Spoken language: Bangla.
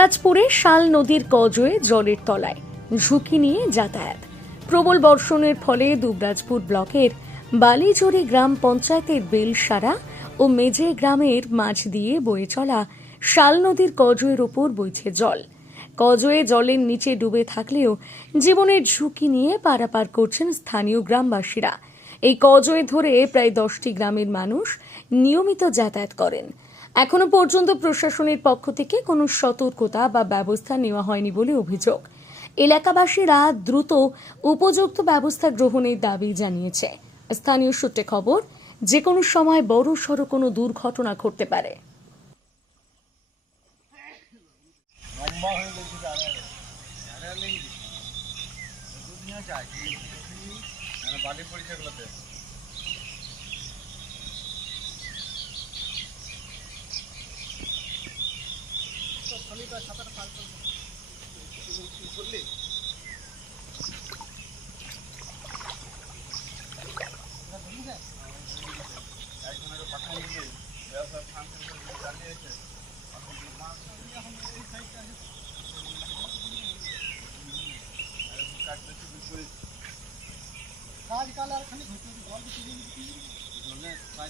দুবরাজপুরে শাল নদীর কজয়ে জলের তলায় ঝুঁকি নিয়ে যাতায়াত। প্রবল বর্ষণের ফলে দুবরাজপুর ব্লকের বালিজোড়ি গ্রাম পঞ্চায়েতের বেলসারা ও মেজে গ্রামের মাঝ দিয়ে বয়ে চলা শাল নদীর কজয়ের ওপর বইছে জল। কজয়ে জলের নিচে ডুবে থাকলেও জীবনের ঝুঁকি নিয়ে পারাপার করছেন স্থানীয় গ্রামবাসীরা। এই কজয়ে ধরে প্রায় দশটি গ্রামের মানুষ নিয়মিত যাতায়াত করেন। এখনও পর্যন্ত প্রশাসনের পক্ষ থেকে কোনো সতর্কতা বা ব্যবস্থা নেওয়া হয়নি বলে অভিযোগ। এলাকাবাসীরা দ্রুত উপযুক্ত ব্যবস্থা গ্রহণের দাবি জানিয়েছে। স্থানীয় সূত্রে খবর যে কোনো সময় বড় সড়ো কোনো দুর্ঘটনা ঘটতে পারে। এগুলোতে একজনের পাঠান দিলে ব্যবসা ফাংশন করে চালিয়েছে কাটতে শুরু করে কাজ কাল আর খালি ঘুরতে জল কিছু ভালো কি পাই